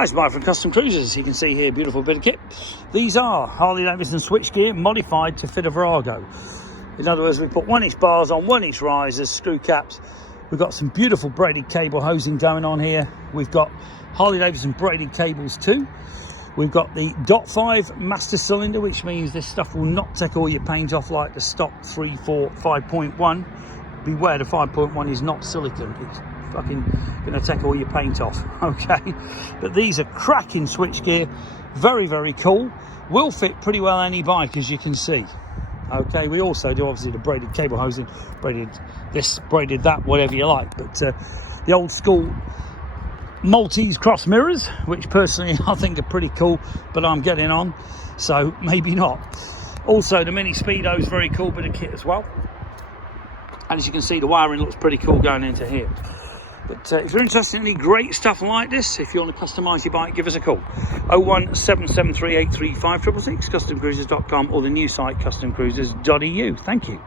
Hi, it's Mike from Custom Cruisers. You can see here, beautiful bit of kit. These are Harley Davidson switchgear modified to fit a Virago. In other words, we put 1-inch bars on, 1-inch risers, screw caps. We've got some beautiful braided cable hosing going on here. We've got Harley Davidson braided cables too. We've got the .5 master cylinder, which means this stuff will not take all your paint off like the stock 3, 4, 5.1. Beware, the 5.1 is not silicone. It's fucking gonna take all your paint off. Okay, but these are cracking switchgear, very, very cool. Will fit pretty well any bike, as you can see. Okay, we also do obviously the braided cable hosing, braided this, braided that, whatever you like. But the old school Maltese cross mirrors, which personally I think are pretty cool, but I'm getting on, so maybe not. Also, the mini speedo is very cool bit of kit as well. And as you can see, the wiring looks pretty cool going into here. But if you're interested in any great stuff like this, if you want to customise your bike, give us a call. 01773835666, customcruisers.com, or the new site customcruisers.eu. Thank you.